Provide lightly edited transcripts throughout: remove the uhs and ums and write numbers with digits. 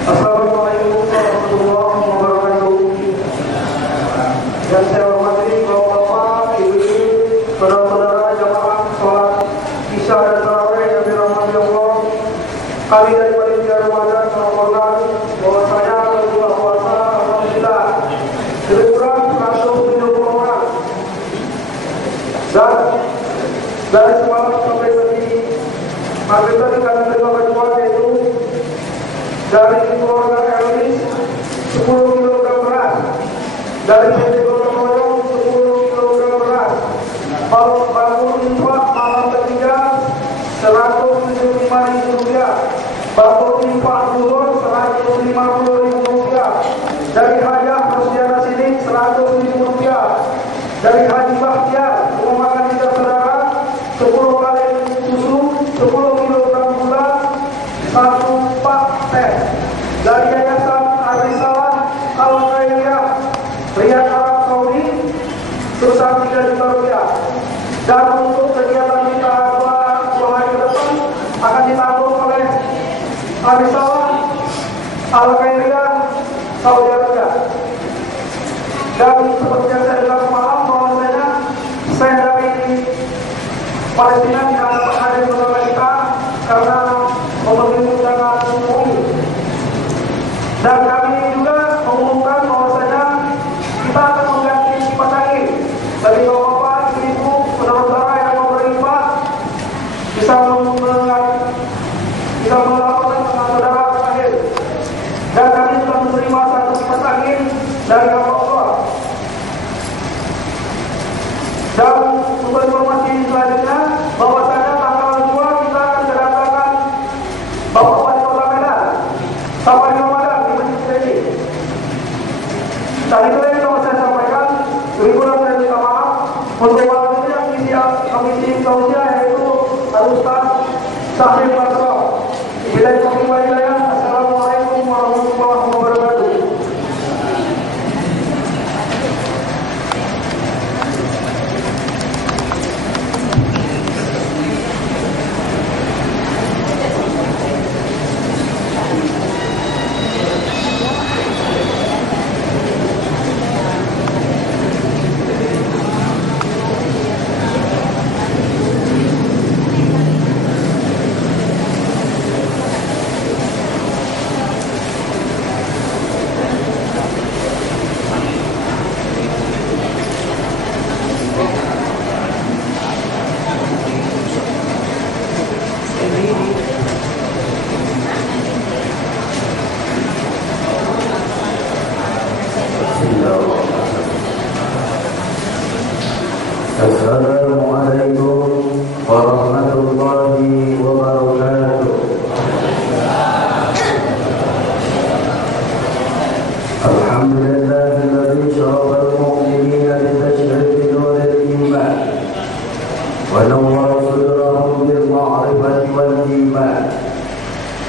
Assalamualaikum warahmatullahi wabarakatuh. Yang saya hormati Bapak, Ibu, saudara-saudara jamaah sholat Isya dan Tarawih yang dirahmati Allah. Kami dari panitia Ramadan melaporkan bahwasanya berbuka puasa alhamdulillah lebih kurang 170 orang. Dan dari semalam sampai tadi maghrib tadi kami terima bantuan yaitu dari keluarga Elis 10 kg beras, dari PT Gotong Royong 10 kg beras, bangun infak malam ketiga 175.000 rupiah, bangun infak zuhur 150.000 rupiah, dari hajah Rosdiana Sidik 100.000 rupiah, dari Haji Bahtiar rumah makan tidak saudara 10 kali susu, 10 kg gula, 1 pak teh, dari Yayasan Arisalah Al-Khairiyah Riyadh Arab Saudi sebesar 3 juta rupiah. Dan untuk kegiatan kita dua hari ke depan akan ditanggung oleh Arisalah Al-Khairiyah Saudi Arabia. Dan seperti yang saya bilang semalam bahwasanya saya dari Palestina tidak dapat hadir bersama kita karena memenuhi undangan MUI. Dan kami juga mengumumkan bahwasanya kita akan mengganti kipas angin. Bagi bapak-bapak, ibu, saudara-saudara yang mau berinfak bisa melaporkan dengan saudara terakhir. Dan kami sudah menerima 1 kipas angin dari bapak-bapak. Dan untuk informasi selanjutnya bahwasanya tanggal 2 kita akan kedatangan Bapak Wali Kota Medan sampai Ramadan di masjid ini. Dan itu yang mau saya sampaikan. Lebih kurang saya minta maaf. Untuk malam ini yang mengisi tausiah yaitu Ustaz Syahrir Basra. Bila itu wilayah. Assalamualaikum warahmatullahi wabarakatuh. Assalamualaikum warahmatullahi wabarakatuh. Alhamdulillahilladzi syarafa al-mu'minina bi tashrifi nuril iman wa nawwara sudrahum bil ma'rifati wal iman.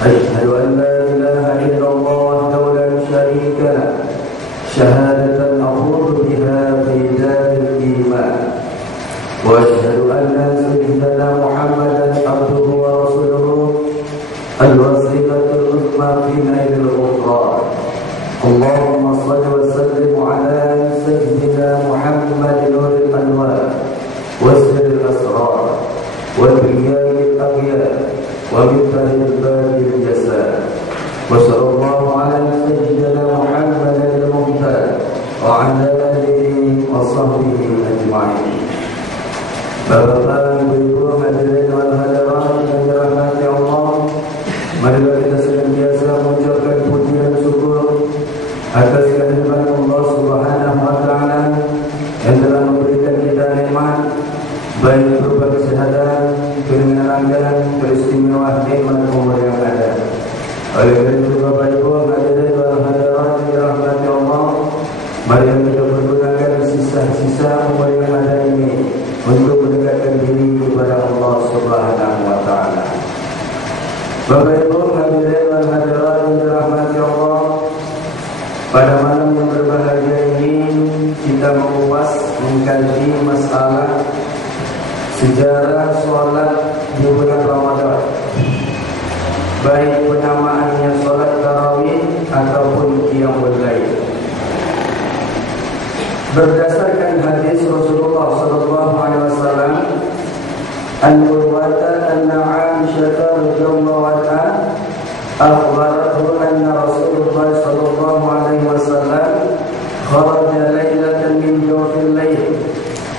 Asyhadu an la ilaha illallah wahdahu la syarika lah, syahadatan aqulu biha fi daril iman. وأشهد أن سيدنا محمدا عبده ورسوله الوسيلة العظمى في نيل الغفران. اللهم صل وسلم على سيدنا محمد نور الأنوار وسر الأسرار وبيان الأغيار ومنبر الباب الجساد. وصلى الله على سيدنا محمد المختار وعلى آله وصحبه أجمعين. Bapak, Ibu, hadirin wal hadirat yang dirahmati Allah, marilah kita senantiasa mengucapkan puji dan syukur atas kehadiran Allah Subhanahu wa taala yang telah memberikan kita nikmat baik berupa kesehatan, kemenangan, keistimewaan nikmat umur yang ada. Oleh karena itu Bapak Ibu, hadirin wal hadirat yang dirahmati Allah, marilah kita menggunakan sisa-sisa umur yang ada ini untuk mendekatkan diri kepada Allah Subhanahu wa taala. Bapak Ibu hadirin wal hadirat yang dirahmati Allah, pada malam yang berbahagia ini kita mengupas mengkaji masalah sejarah sholat di bulan Ramadan, baik penamaannya sholat tarawih berdasarkan hadis Rasulullah sallallahu alaihi wasallam, an-Urwata anna Aisyah radhiyallahu anha akhbarathu anna Rasulullah sallallahu alaihi wasallam kharaja lailatan min jawfil lail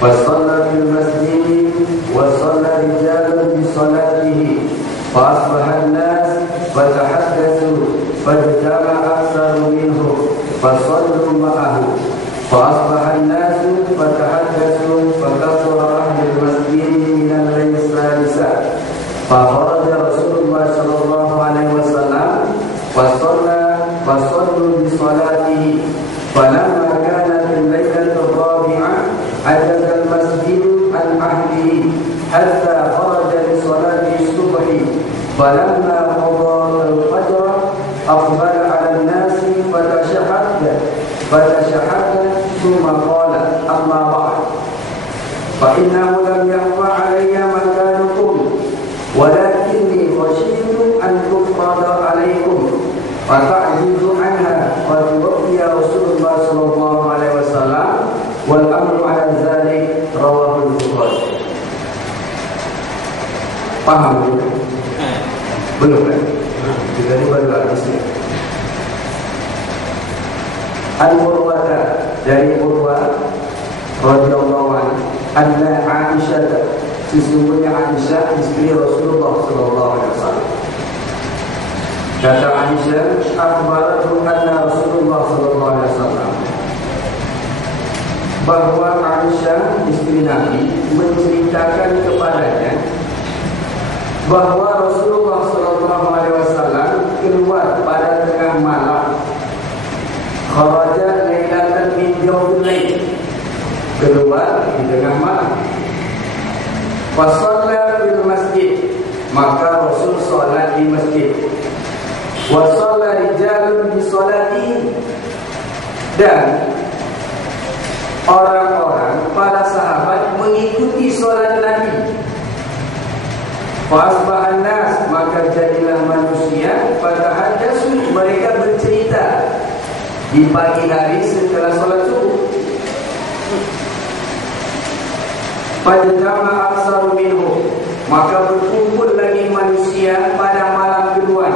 wa shalla fil masjid wa shalla rijalun bi salatihi fa asbaha an-nas fa tahaddatsu fa jama'a aktsaru minhum fa sallu ma'ahu فأصبح الناس فتحدثوا فكثر أهل المسجد من الليل الثالثة فخرج رسول الله صلى الله عليه وسلم فصلوا بصلاته فلما كانت الليلة الرابعة عجز المسجد عن أهله حتى خرج لصلاة الصبح فلما قضى الفجر أقبل على الناس فتشهد ثم قال أما بعد فإنه لم يخفى علي مكانكم ولكني خشيت أن تفرض عليكم فتعجزوا عنها فتوفي رسول الله صلى الله عليه وسلم والأمر على ذلك رواه البخاري. Paham belum? Belum kan? Kita ini baru hadisnya. Al-Urwata dari Urwah radhiyallahu anhu anna Aisyah, sesungguhnya Aisyah istri Rasulullah sallallahu alaihi wasallam. Kata Aisyah, akhbarathu anna Rasulullah sallallahu alaihi wasallam, bahwa Aisyah istri Nabi menceritakan kepadanya bahwa Rasulullah sallallahu alaihi wasallam keluar pada tengah malam. Kharaja lailatan min jawfil lail, keluar di tengah malam. Fa shalla fil masjid, maka Rasul salat di masjid. Wa shalla rijalun bi salati, dan orang-orang para sahabat mengikuti salat Nabi. Fa asbahan nas, maka jadilah manusia pada haddatsu, mereka bercerita di pagi hari setelah sholat subuh. Pada jamaah aksaru minhum, maka berkumpul lagi manusia pada malam kedua,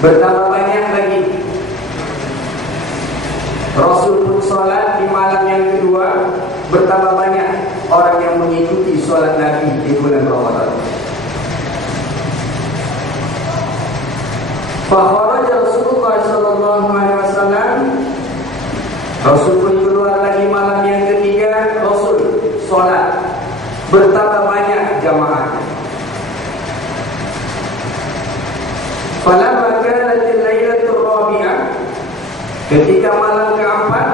bertambah banyak lagi. Rasul pun sholat di malam yang kedua, bertambah banyak orang yang mengikuti sholat Nabi di bulan Ramadan. Fakharaja Rasulullah sallallahu alaihi wasallam, Rasul pun keluar lagi malam yang ketiga. Rasul solat, bertambah banyak jamaah. Falamma kanat al-lailatul rabi'ah, ketika malam keempat,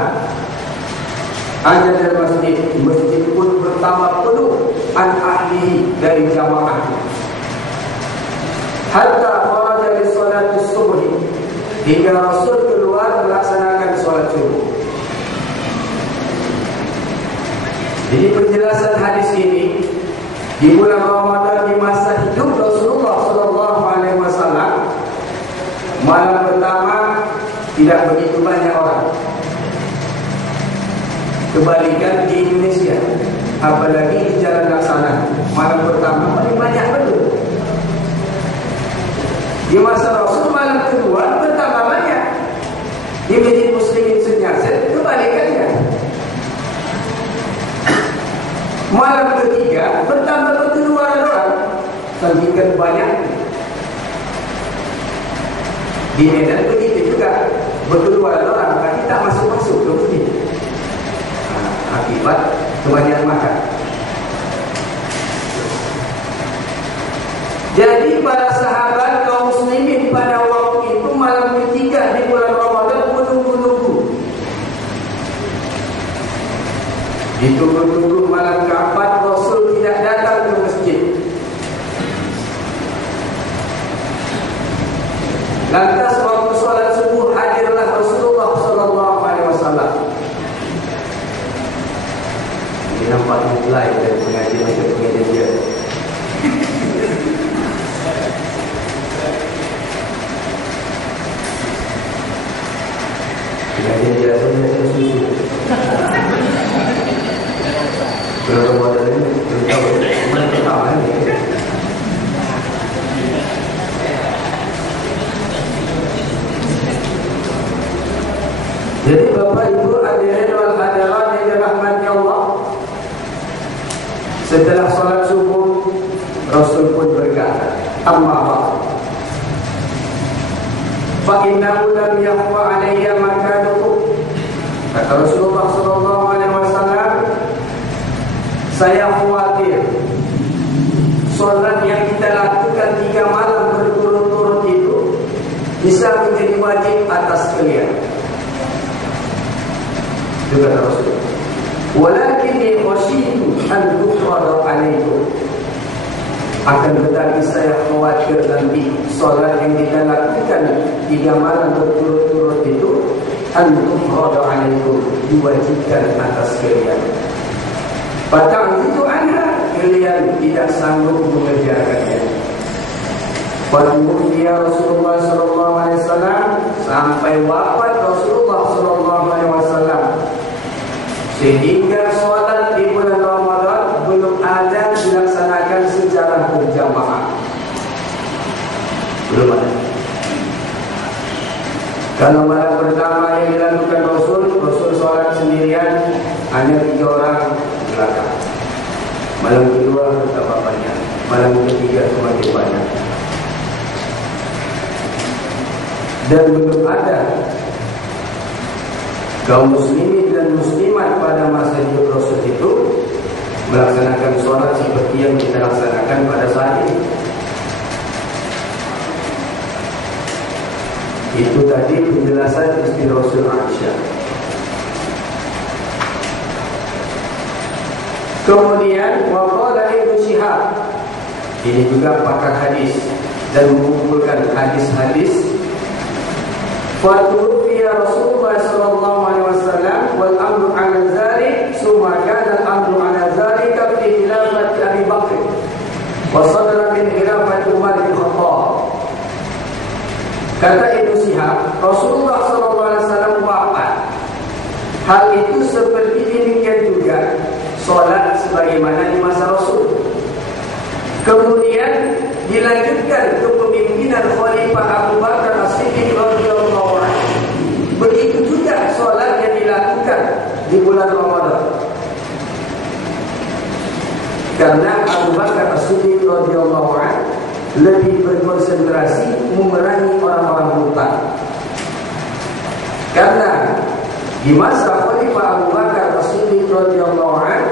ajal masjid, masjid pun bertambah penuh an ahli dari jamaah. Hatta kharaja li salati subuh, hingga Rasul keluar melaksanakan salat subuh. Jadi penjelasan hadis ini di bulan Ramadan di masa hidup Rasulullah sallallahu alaihi wasallam, malam pertama tidak begitu banyak orang. Kebalikan di Indonesia, apalagi di Jalan Laksana, malam pertama paling banyak betul. Di masa Rasul malam kedua bertambah banyak. Di Masjid Muslimin Sunyasir kebalikannya. Malam ketiga bertambah berkeluaran orang, saking banyak. Di Medan begitu juga, berkeluaran orang, tapi tak masuk-masuk ke masjid. Akibat kebanyakan makan. Jadi para sahabat kaum muslimin pada waktu itu malam ketiga di bulan Ramadan menunggu-nunggu. Ditunggu-tunggu malam keempat, Rasul tidak datang ke masjid. Lantas waktu sholat subuh hadirlah Rasulullah sallallahu alaihi wasallam. Ini nampaknya lain dari pengajian dia. Pengajian dia susu. Kalau model ini tahu mana pertama ini. Jadi Bapak Ibu hadirin wal hadirat yang dirahmati Allah, setelah salat subuh Rasul pun berkata, amma ba'd, fa innahu lam yakhfa alayya makanukum. Kata Rasulullah sallallahu alaihi wasallam, saya khawatir salat yang kita lakukan 3 malam berturut-turut itu bisa menjadi wajib atas kalian. Juga Rasul, walakinni khasyitu an tufrada alaikum. Akan tetapi saya khawatir nanti solat yang kita lakukan 3 malam berturut-turut itu an tufrada alaikum, diwajibkan atas kalian. Fata'zitu anha, kalian tidak sanggup mengerjakannya. Fatuwfiya Rasulullah sallallahu alaihi wasallam, sampai wafat Rasulullah sallallahu alaihi wasallam, sehingga solat di bulan Ramadan belum ada dilaksanakan secara berjamaah. Belum ada. Kalau malam pertama yang dilakukan Rasul solat sendirian, hanya 3 orang belakang. Malam kedua betapa banyak, malam ketiga semakin banyak. Dan belum ada kaum muslimin dan muslimat pada masa hidup Rasul itu melaksanakan sholat seperti yang kita laksanakan pada saat ini. Itu tadi penjelasan istri Rasul Aisyah. Kemudian waqala Ibnu Syihab, ini juga pakar hadis dan mengumpulkan hadis-hadis. Fatuwfiya Rasulullah sallallahu alaihi wasallam wal amru 'ala dzalik, summa kana al-amru 'ala dzalika fi khilafati Abi Bakr wa sadara min khilafati Umar bin Khattab. Kata Ibnu Syihab, Rasulullah sallallahu alaihi wasallam wafat. Hal itu seperti demikian juga salat sebagaimana di masa Rasul. Kemudian dilanjutkan kepemimpinan Khalifah Abu Bakar As-Siddiq radhiyallahu anhu. Begitu juga solat yang dilakukan di bulan Ramadan. Karena Abu Bakar As-Siddiq radhiyallahu anhu lebih berkonsentrasi memerangi orang-orang murtad. Karena di masa Khalifah Abu Bakar As-Siddiq radhiyallahu anhu,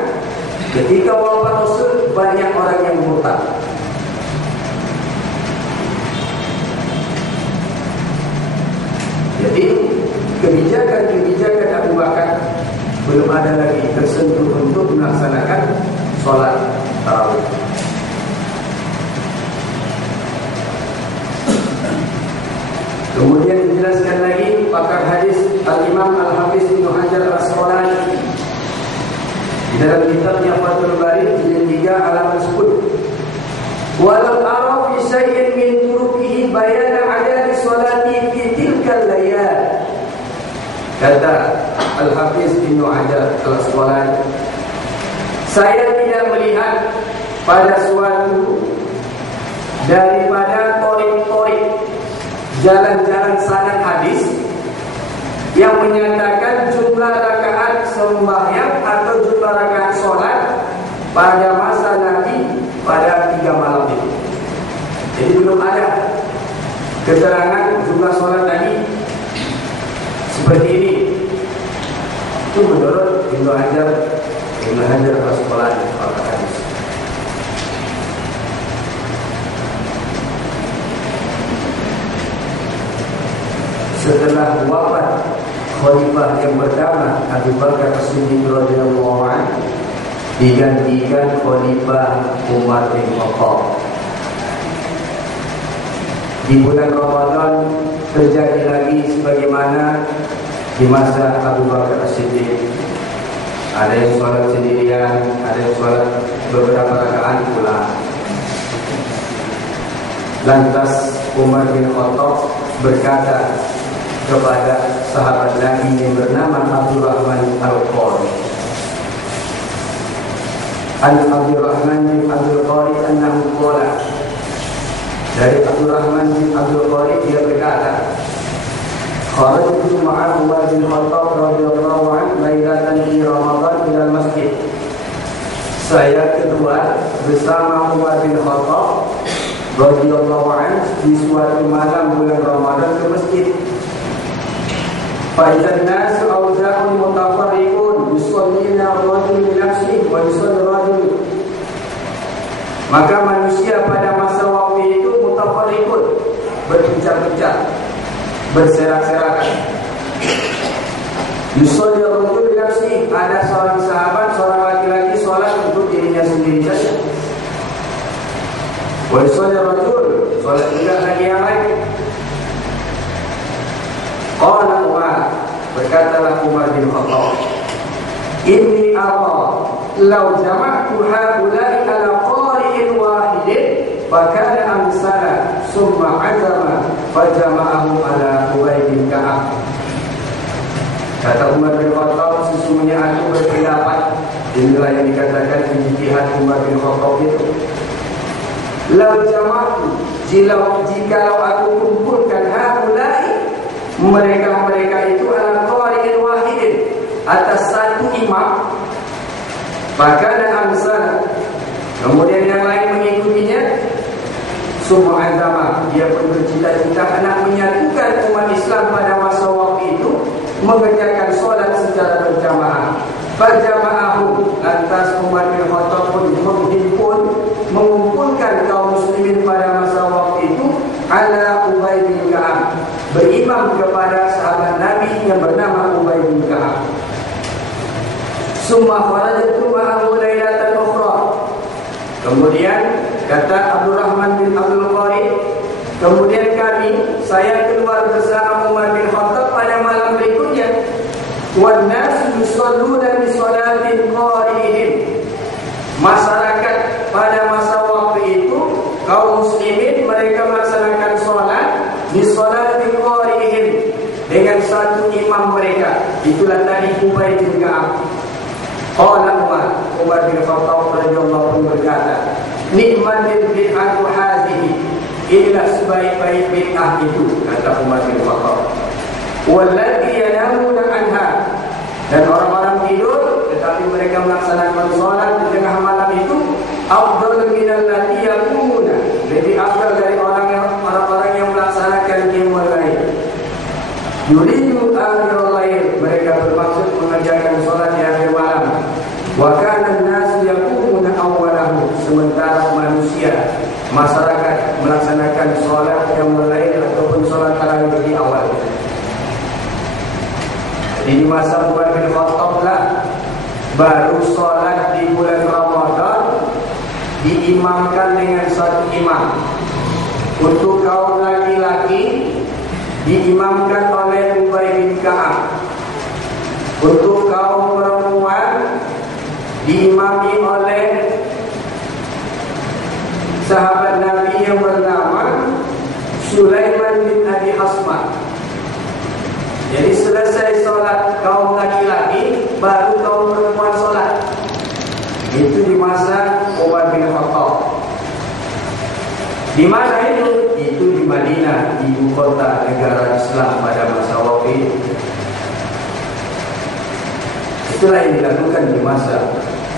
ketika wafat Rasul, banyak orang yang murtad. Jadi kebijakan-kebijakan Abu Bakar belum ada lagi tersentuh untuk melaksanakan sholat tarawih. Kemudian dijelaskan lagi pakar hadis Al-Imam Al-Hafiz Ibnu Hajar Al-Asqalani di dalam kitabnya Fathul Bari jilid 3 halaman 10. Walau ara fi syai'in min turuqihi bayana adadi sholati fi tilkal layal. Kata Al-Hafiz Ibnu Hajar Al-Asqalani, saya tidak melihat pada suatu daripada torik-torik, jalan-jalan sanad hadis yang menyatakan jumlah rakaat sembahyang atau jumlah rakaat sholat pada masa Nabi pada 3 malam itu. Jadi belum ada keterangan jumlah sholat Nabi seperti ini. Itu menurut Ibnu Hajar Al-Asqalani pakar hadis. Setelah wafat Khalifah yang pertama Abu Bakar As-Siddiq radhiyallahu anhu, digantikan Khalifah Umar bin Khattab. Di bulan Ramadan terjadi lagi sebagaimana di masa Abu Bakar As-Siddiq. Ada yang sholat sendirian, ada yang sholat beberapa rakaat pula. Lantas Umar bin Khattab berkata kepada sahabat Nabi yang bernama Abdurrahman Al-Qari, An Abdurrahman bin Abdul Qari annahu qala. Dari Abdurrahman bin Abdul Qari dia berkata, kharajtu ma'a Umar bin Khattab radhiyallahu anhu lailatan fi Ramadan ila masjid. Saya keluar bersama Umar bin Khattab radhiyallahu anhu di suatu malam bulan Ramadan ke masjid. Fa'idhan nasu awza'un mutafarriqun yusallina rajul bi nafsihi wa yusalli rajul. Maka manusia pada masa waktu itu mutafarriqun, berpecah-pecah, berserak-serakan. Yusalli rajul bi nafsihi, ada seorang sahabat, seorang laki-laki salat untuk dirinya sendiri saja. Wa yusalli rajul, salat juga lagi yang lain. Qala Umar, berkatalah Umar bin Khattab, inni ara law jama'tu haula'i ala qari'in wahidin fakana amsala summa azama fajama'ahum ala Ubay bin Ka'ab. Kata Umar bin Khattab, sesungguhnya aku berpendapat, inilah yang dikatakan ijtihad Umar bin Khattab itu. Law jama'tu, jikalau aku kumpulkan haula'i, mereka itu ala qari'in wahidin, atas satu imam, maka dan amsal, kemudian yang lain mengikutinya. Summa azama, dia pun bercita-cita nak menyatukan umat Islam pada masa waktu itu, mengerjakan solat secara berjamaah. Fajama'ahum, lantas Umar bin Khattab pun mengumpulkan kaum muslimin pada masa waktu itu ala Ubay bin Ka'ab, berimam kepada sahabat Nabi yang bernama Ubay bin Ka'ab. Summa kharajtu ma'ahu lailatan ukhra. Kemudian kata Abdurrahman bin Abdul Qari, kemudian saya keluar bersama Umar bin Khattab pada malam berikutnya. Wan nas yusalluna bi salatin qari'ihim. Masyarakat pada masa waktu itu, kaum muslimin, mereka melaksanakan solat di salatin qari'ihim, dengan satu imam mereka. Itulah tadi Ubay bin Ka'ab. Qala Umar bin Khattab radhiyallahu anhu berkata, nikmatul bid'atu hadhihi, inilah sebaik-baik bid'ah itu, kata Umar bin Khattab. Wallati yanamuna anha, dan orang-orang tidur tetapi mereka melaksanakan salat di tengah malam itu, afdal minal lati yaqumuna, lebih afdal dari orang-orang yang melaksanakan qiyamul lail. Yuridu akhirul lail, mereka bermaksud mengerjakan salat di akhir malam. Wa kana an-nas yaqumuna awwalahu, sementara manusia, masyarakat melaksanakan salat qiyamul lail ataupun salat tarawih di awal. Jadi di masa Umar bin Khattab lah baru salat di bulan Ramadan diimamkan dengan satu imam. Untuk kaum laki-laki diimamkan oleh Ubay bin Ka'ab. Untuk kaum perempuan diimami oleh sahabat Nabi yang bernama Sulaiman bin Abi Hasmah. Jadi selesai solat kaum laki-laki, baru kaum perempuan solat. Itu di masa Umar bin Khattab. Di mana itu? Itu di Madinah, ibu kota negara Islam pada masa waktu itu. Itulah yang dilakukan di masa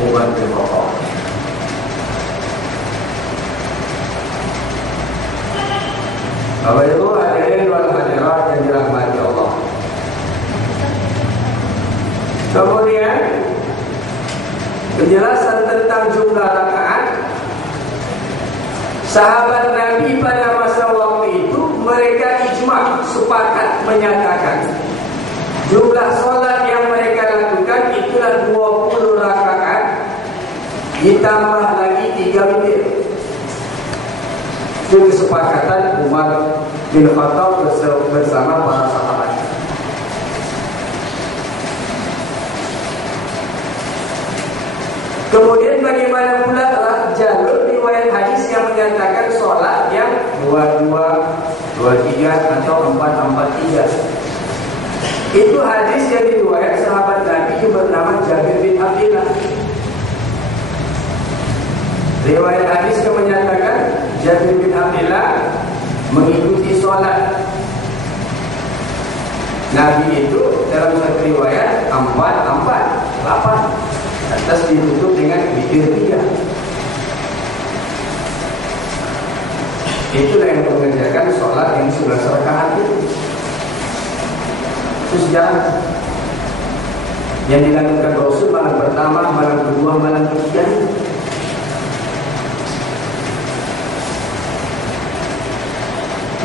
Umar bin Khattab. Bapak Ibu hadirin wal hadirat yang dirahmati Allah. Kemudian penjelasan tentang jumlah rakaat. Sahabat Nabi pada masa waktu itu, mereka ijma', sepakat menyatakan jumlah solat yang mereka lakukan itulah 20 rakaat ditambah lagi 3 witir. Itu kesepakatan Umar bin Khattab bersama para sahabat. Kemudian bagaimana pula jalur riwayat hadis yang menyatakan solat yang 22, 23 atau 443. Itu hadis yang diriwayat sahabat Nabi yang bernama Jabir bin Abdullah. Riwayat hadis yang menyatakan Jabir bin Abdullah mengikuti sholat Nabi itu dalam satu riwayat 4, 8 atas ditutup dengan witir 3. Itulah yang mengerjakan sholat yang 11 rakaat itu. Terus jalan yang dilakukan Rasul malam pertama, malam kedua, malam ketiga.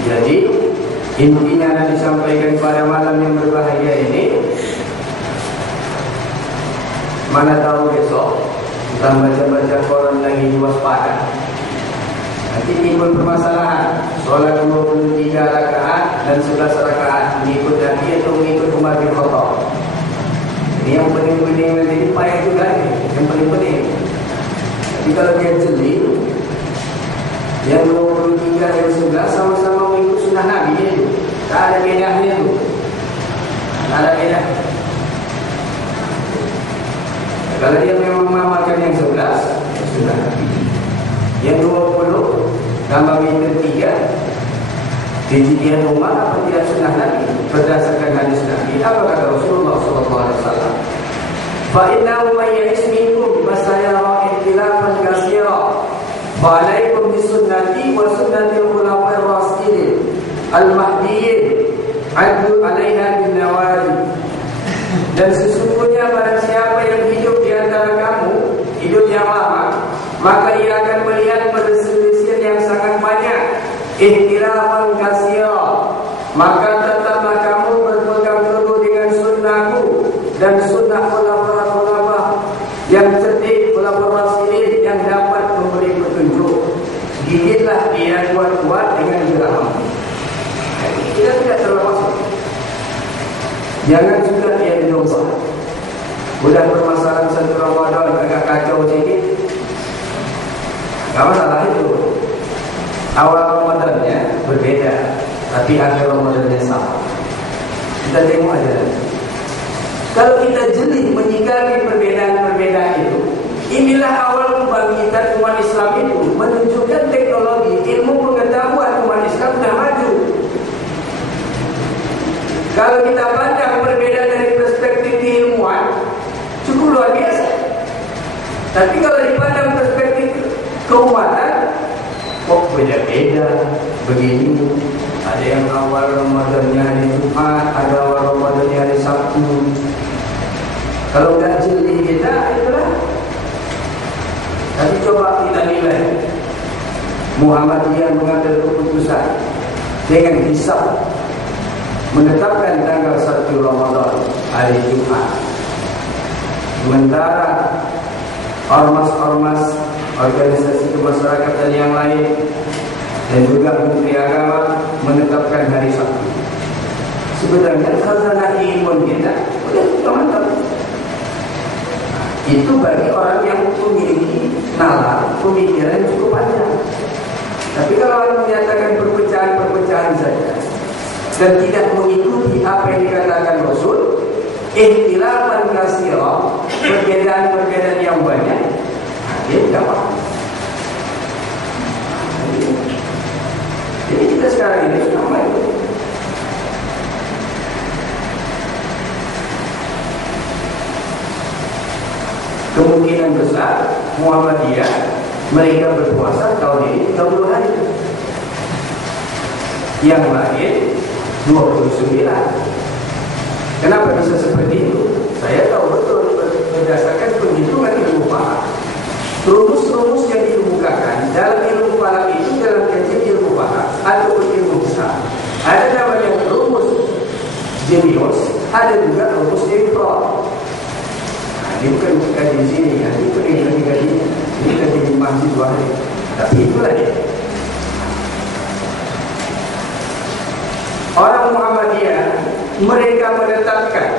Jadi intinya yang disampaikan pada malam yang berbahaya ini, mana tahu besok kita baca-baca koran lagi waspada, nanti timbul permasalahan sholat 23 rakaat dan 11 rakaat mengikut Nabi atau mengikut Umar bin Khattab. Ini yang penting-penting ini payah juga nih, yang paling-penting. Tapi kalau dia jeli, yang 23 dan 11 sama-sama mengikut sunnah Nabi itu, tak ada bedanya itu, tak ada beda. Kalau dia memang mengamalkan yang 11, sunnah Nabi. Yang 20 tambah witir 3, dijadikan Umar apa tidak sunnah Nabi berdasarkan hadis Nabi. Apa kata Rasulullah SAW? Fa innahu man ya'ish minkum fasayara ikhtilafan katsira. Fa alaikum bisunnati wa sunnatil khulafa'ir rasyidin al-mahdiyyin 'addu 'alaiha bin nawajid. Dan sesungguhnya barang siapa yang hidup di antara kamu, hidup yang lama, maka ia akan melihat perselisihan yang sangat banyak. Ikhtilafan katsira, maka tetaplah kamu berpegang teguh dengan sunnahku dan sunnah khulafa yang cerdik, khulafa rasyidin yang dapat memberi petunjuk. Gigitlah dia kuat-kuat dengan geraham. Kita tidak terlepas. Jangan juga dia didomba. Udah permasalahan satu Ramadan agak kacau sedikit, gak masalah itu. Awal Ramadannya berbeda, tapi akhir Ramadannya sama. Kita tengok aja. Kalau kita jeli menyikapi perbedaan-perbedaan itu, inilah awal kebangkitan umat Islam itu, menunjukkan teknologi, ilmu pengetahuan umat Islam sudah maju. Kalau kita pandang perbedaan dari perspektif keilmuan, cukup luar biasa. Tapi kalau dipandang perspektif keumatan, kok beda-beda begini. Ada yang awal Ramadannya hari Jumat, ada awal Ramadannya hari Sabtu. Kalau tidak jeli kita, itulah. Tapi coba kita nilai Muhammadiyah mengambil keputusan dengan hisab menetapkan tanggal 1 Ramadan hari Jumat. Sementara ormas-ormas, organisasi kemasyarakatan yang lain dan juga Menteri Agama menetapkan hari Sabtu. Sebenarnya khazanah imun kita sudah mantap. Itu bagi orang yang memiliki nalar, pemikiran cukup panjang. Tapi kalau orang menyatakan perpecahan-perpecahan saja dan tidak mengikuti apa yang dikatakan Rasul, ikhtilafan katsira, perbedaan-perbedaan yang banyak, dia tidak paham. Jadi kita sekarang ini sudah maju. Kemungkinan besar Muhammadiyah mereka berpuasa tahun ini 30 hari. Yang lain 29. Kenapa bisa seperti itu? Saya tahu betul berdasarkan penghitungan ilmu falak. Rumus-rumus yang dikemukakan dalam ilmu falak itu, dalam kajian ilmu falak atau ilmu besar, ada namanya rumus jenius, ada juga rumus infrared. Ini bukan kaji di sini, ini bukan kaji ini kaji di masjid wahid. Tapi itulah dia. Orang Muhammadiyah mereka menetapkan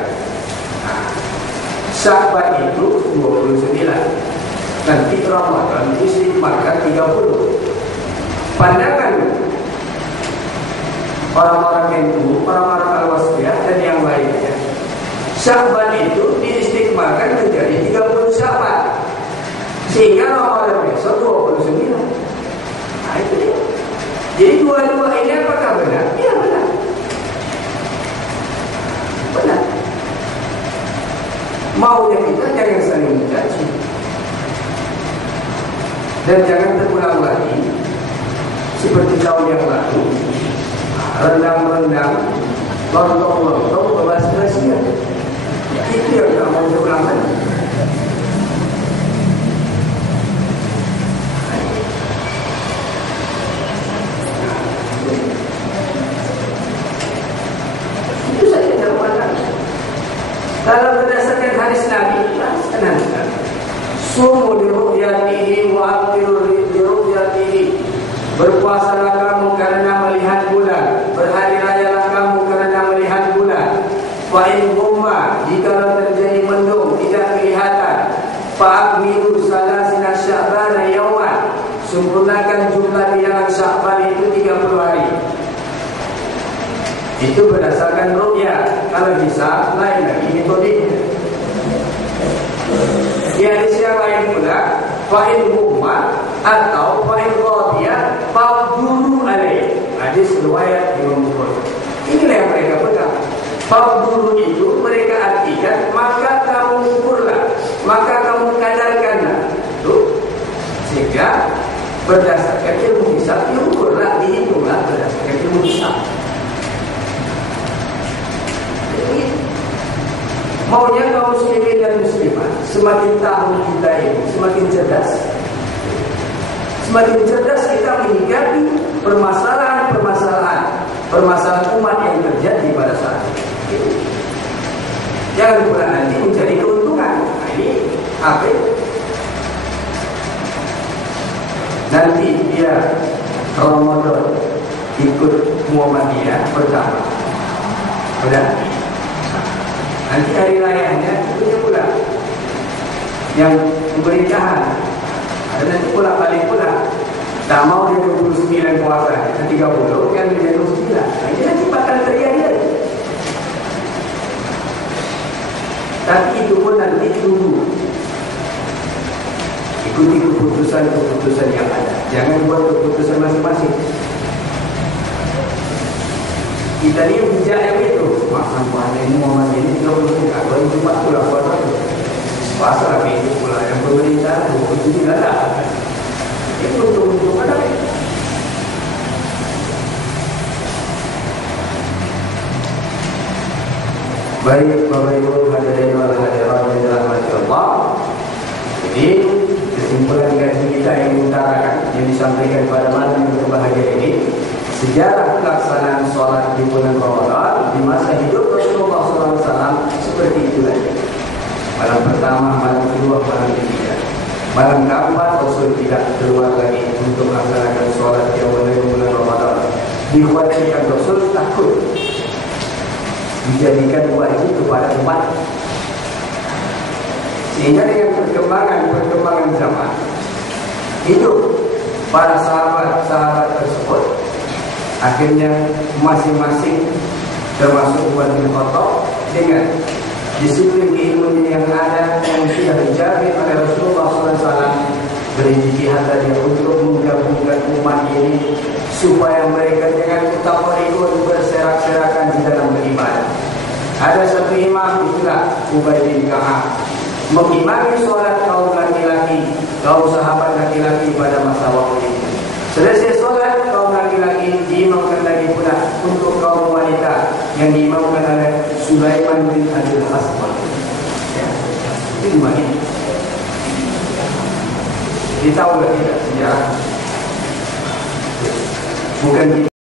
Sya'ban itu 29. Nanti Ramadan istiqmarkan 30. Pandangan orang-orang NU, orang-orang Al-Wasfiyah dan yang lainnya, Sya'ban itu diistiqmarkan menjadi 30 Sya'ban, sehingga Ramadan besok Maunya kita jangan saling mencaci. Dan jangan terulang lagi seperti tahun yang lalu, rendang-rendang, lontong-lontong, berbahasa-bahasa. Itu yang tak mau terulang lagi. Itu saja jawaban. Kalau berdasarkan hadis Nabi, senang sekali. Sumu liru'yatihi wa abdiru liru'yatihi. Berpuasalah kamu karena melihat bulan, berhari rayalah kamu karena melihat bulan. Fa in humma, jika terjadi mendung tidak kelihatan, fa'akmilu salasina sya'bana yawman, sempurnakan jumlah bilangan Sya'ban itu 30 hari. Itu berdasarkan ru'yah. Kalau bisa, lain lagi metodenya. Di hadis yang lain pula, fa'in humma atau fa'in ghadiyah fa'duru alaih. Hadis riwayat Imam Bukhari. Inilah yang mereka pegang. Fa'duru itu mereka artikan, maka kamu ukurlah, maka kamu kadarkanlah. Itu sehingga berdasarkan ilmu hisab diukurlah, dihitunglah berdasarkan ilmu hisab. Maunya kaum muslimin dan muslimat semakin tahu kita ini semakin cerdas. Semakin cerdas kita menyikapi permasalahan umat yang terjadi pada saat ini. Jangan pula nanti mencari keuntungan. Nah, ini apa? Nanti dia Ramadan ikut Muhammadiyah pertama. Sudah. Nanti hari rayanya itu pula yang pemerintahan. Ada nanti pula balik pula. Tak mau dia 29 puasa, 30 kan dia 29. Ini nanti bakal terjadi. Tapi itu pun nanti tunggu. Ikuti keputusan yang ada. Jangan buat keputusan masing-masing. Kita ni bijak yang itu. Makan puasa ini Muhammad ini 30 kalau Jumat pula puasa tu. Puasa lagi itu pula yang pemerintah itu tidak ada. Itu untuk mana? Baik Bapak Ibu hadirin wal hadirat yang dirahmati Allah. Jadi kesimpulan kaji kita yang diutarakan yang disampaikan pada malam yang berbahagia ini, sejarah pelaksanaan sholat di bulan Ramadan di masa hidup Rasulullah SAW seperti itu lagi. Malam pertama, malam kedua, malam ketiga. Malam keempat Rasul tidak keluar lagi untuk melaksanakan sholat di awal bulan Ramadan. Dikhawatirkan Rasul takut dijadikan wajib kepada umat. Sehingga dengan perkembangan zaman hidup para sahabat tersebut, akhirnya masing-masing termasuk Umar bin Khattab dengan disiplin keilmuan yang ada yang sudah dijamin oleh Rasulullah SAW, berijtihad dia untuk menggabungkan umat ini supaya mereka jangan mutafarriqun berserak-serakan di dalam beribadah. Ada satu imam itulah Ubay bin Ka'ab mengimami sholat kaum laki-laki, kaum sahabat laki-laki pada masa waktu itu. Selesai sholat kaum laki-laki diimamkan lagi pula untuk kaum wanita yang diimamkan oleh Sulaiman bin Abdul Hasbah. Ya, itu gimana? Kita tahu tidak sejarah? Bukan kita